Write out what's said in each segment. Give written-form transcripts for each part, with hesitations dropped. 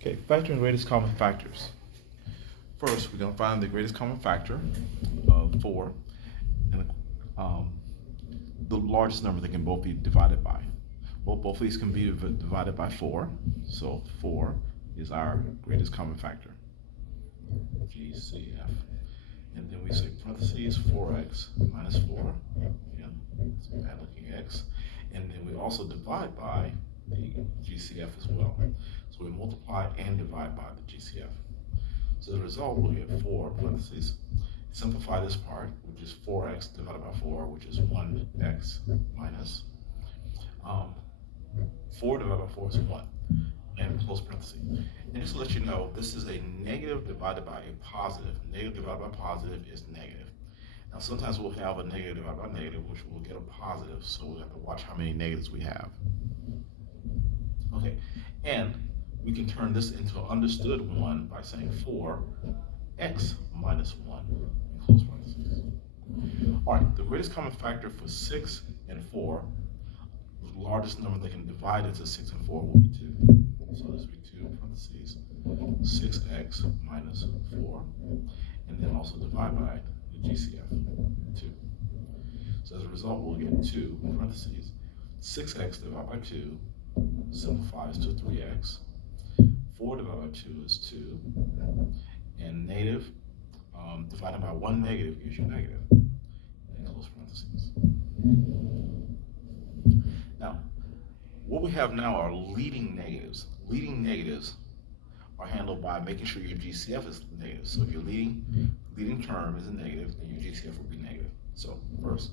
Okay, factoring greatest common factors. First, we're going to find the greatest common factor of 4 and the largest number that can both be divided by. Well, both of these can be divided by 4, so 4 is our greatest common factor, GCF. And then we say parentheses 4x minus 4, again, it's a bad looking x, and then we also divide by the GCF as well. So we multiply and divide by the GCF. So the result will get 4 parentheses. Simplify this part, which is 4x divided by 4, which is 1x minus 4 divided by 4 is 1, and close parentheses. And just to let you know, this is a negative divided by a positive. Negative divided by positive is negative. Now sometimes we'll have a negative divided by negative, which will get a positive, so we'll have to watch how many negatives we have. Okay, and we can turn this into an understood one by saying 4x minus 1, in close parentheses. All right, the greatest common factor for 6 and 4, the largest number that can divide into 6 and 4 will be 2. So this will be 2 parentheses, 6x minus 4, and then also divide by the GCF, 2. So as a result, we'll get 2 parentheses, 6x divided by 2 simplifies to 3x, 4 divided by 2 is 2, and negative divided by 1 negative gives you negative, and close parentheses. Now, what we have now are leading negatives. Leading negatives are handled by making sure your GCF is negative. So if your leading term is a negative, then your GCF will be negative. So first,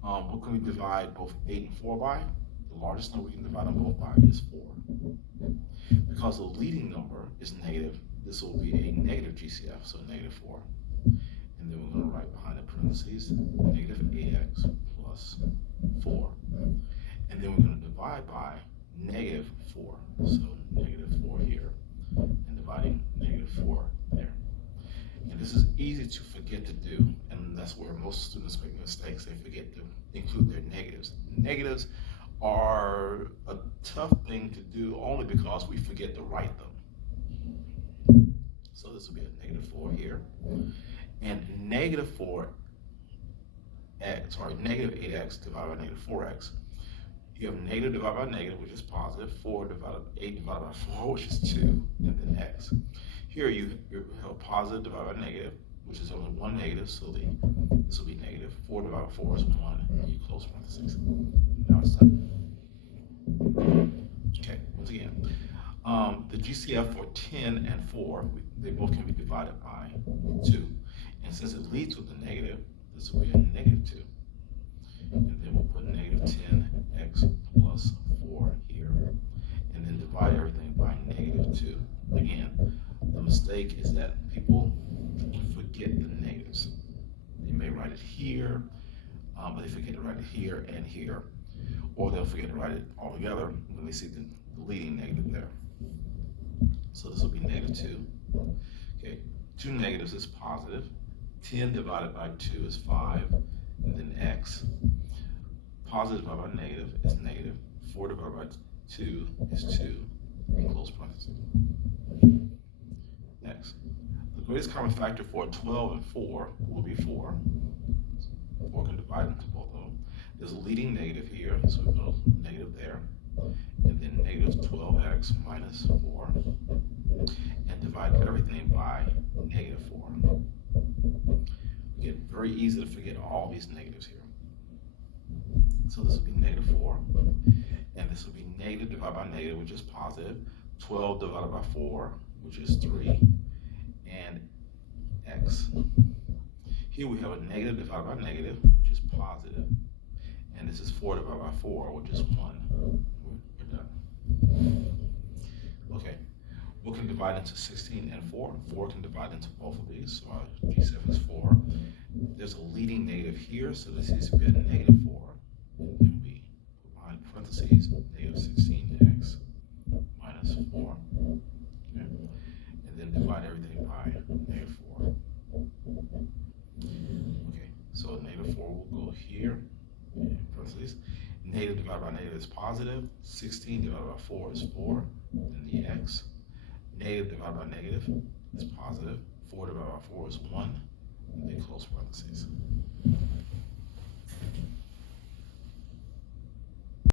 what can we divide both 8 and 4 by? The largest number we can divide them both by is 4. Because the leading number is negative, this will be a negative GCF, so negative 4. And then we're going to write behind the parentheses, negative 8x plus 4. And then we're going to divide by negative 4. So negative 4 here, and dividing negative 4 there. And this is easy to forget to do, and that's where most students make mistakes. They forget to include their negatives. Negatives are a tough thing to do only because we forget to write them. So this will be a negative 4 here, and negative 8x divided by negative 4x. You have negative divided by negative, which is positive, 8 divided by 4, which is 2, and then x. Here you have positive divided by negative, which is only 1 negative, so this will be negative. 4 divided by 4 is 1, and you close parentheses. Now it's done. Okay, once again, the GCF for 10 and 4, they both can be divided by 2. And since it leads with a negative, this will be a negative 2. And then we'll put negative 10x plus 4 here, and then divide everything by negative 2. Again, the mistake is that people forget the negatives. They may write it here, but they forget to write it here and here, or they'll forget to write it all together when they see the leading negative there. So this will be negative 2. Okay, 2 negatives is positive. 10 divided by 2 is 5, and then x. Positive divided by negative is negative. 4 divided by 2 is 2, and close parentheses. Next, the greatest common factor for 12 and 4 will be 4. 4 can divide into both of them. There's a leading negative here, so we put a negative there. And then negative 12x minus 4. And divide everything by negative 4. Again, very easy to forget all these negatives here. So this will be negative 4. And this will be negative divided by negative, which is positive. 12 divided by 4, which is 3. And x. Here we have a negative divided by negative, which is positive. And this is 4 divided by 4, which is 1. We're done. Okay, what can divide into 16 and 4? 4 can divide into both of these, so our GCF is 4. There's a leading negative here, so this needs to be a negative 4. And then we put behind parentheses, negative 16x minus 4. Okay. And then divide everything by negative 4. Okay, so negative 4 will go here, in parentheses. Negative divided by negative is positive. 16 divided by 4 is 4, and the x. Negative divided by negative is positive. 4 divided by 4 is 1. And then close parentheses.